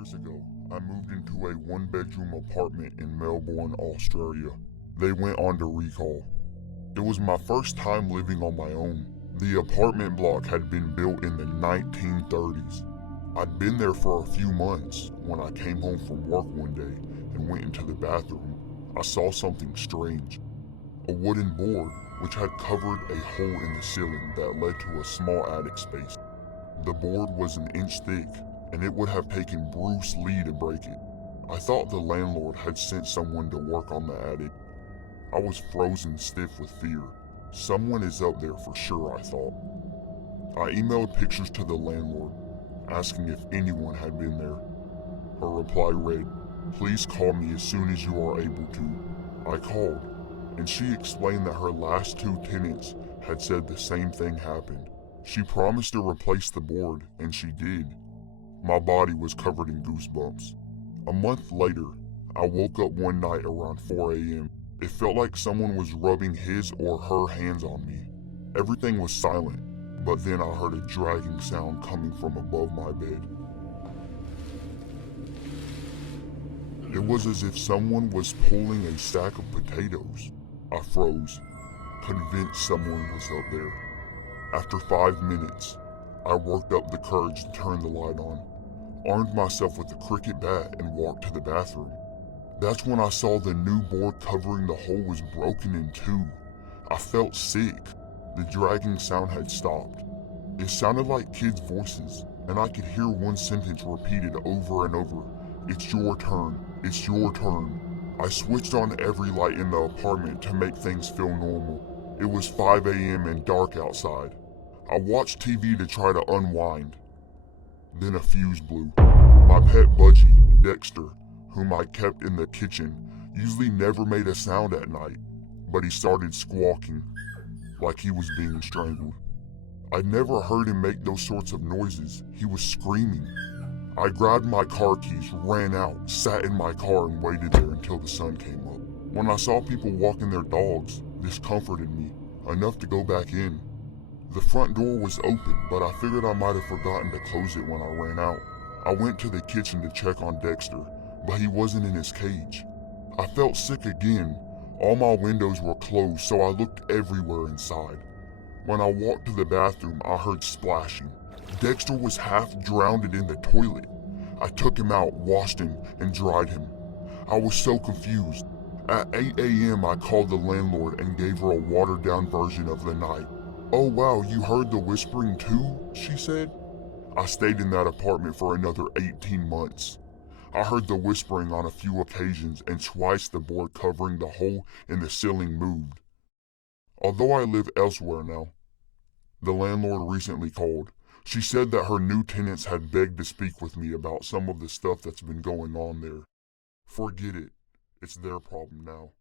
years ago, I moved into a one-bedroom apartment in Melbourne, Australia. They went on to recall. It was my first time living on my own. The apartment block had been built in the 1930s. I'd been there for a few months when I came home from work one day and went into the bathroom. I saw something strange. A wooden board which had covered a hole in the ceiling that led to a small attic space. The board was an inch thick, and it would have taken Bruce Lee to break it. I thought the landlord had sent someone to work on the attic. I was frozen stiff with fear. Someone is up there for sure, I thought. I emailed pictures to the landlord, asking if anyone had been there. Her reply read, "Please call me as soon as you are able to." I called, and she explained that her last two tenants had said the same thing happened. She promised to replace the board, and she did. My body was covered in goosebumps. A month later, I woke up one night around 4 a.m. It felt like someone was rubbing his or her hands on me. Everything was silent, but then I heard a dragging sound coming from above my bed. It was as if someone was pulling a sack of potatoes. I froze, convinced someone was up there. After 5 minutes, I worked up the courage to turn the light on, armed myself with a cricket bat, and walked to the bathroom. That's when I saw the new board covering the hole was broken in two. I felt sick. The dragging sound had stopped. It sounded like kids' voices, and I could hear one sentence repeated over and over. "It's your turn. It's your turn." I switched on every light in the apartment to make things feel normal. It was 5 a.m. and dark outside. I watched TV to try to unwind. Then a fuse blew. My pet budgie, Dexter, whom I kept in the kitchen, usually never made a sound at night, but he started squawking, like he was being strangled. I'd never heard him make those sorts of noises. He was screaming. I grabbed my car keys, ran out, sat in my car, and waited there until the sun came up. When I saw people walking their dogs, this comforted me, enough to go back in. The front door was open, but I figured I might have forgotten to close it when I ran out. I went to the kitchen to check on Dexter, but he wasn't in his cage. I felt sick again. All my windows were closed, so I looked everywhere inside. When I walked to the bathroom, I heard splashing. Dexter was half drowned in the toilet. I took him out, washed him, and dried him. I was so confused. At 8 a.m. I called the landlord and gave her a watered-down version of the night. "Oh wow, you heard the whispering too?" she said. I stayed in that apartment for another 18 months. I heard the whispering on a few occasions, and twice the board covering the hole in the ceiling moved. Although I live elsewhere now, the landlord recently called. She said that her new tenants had begged to speak with me about some of the stuff that's been going on there. Forget it. It's their problem now.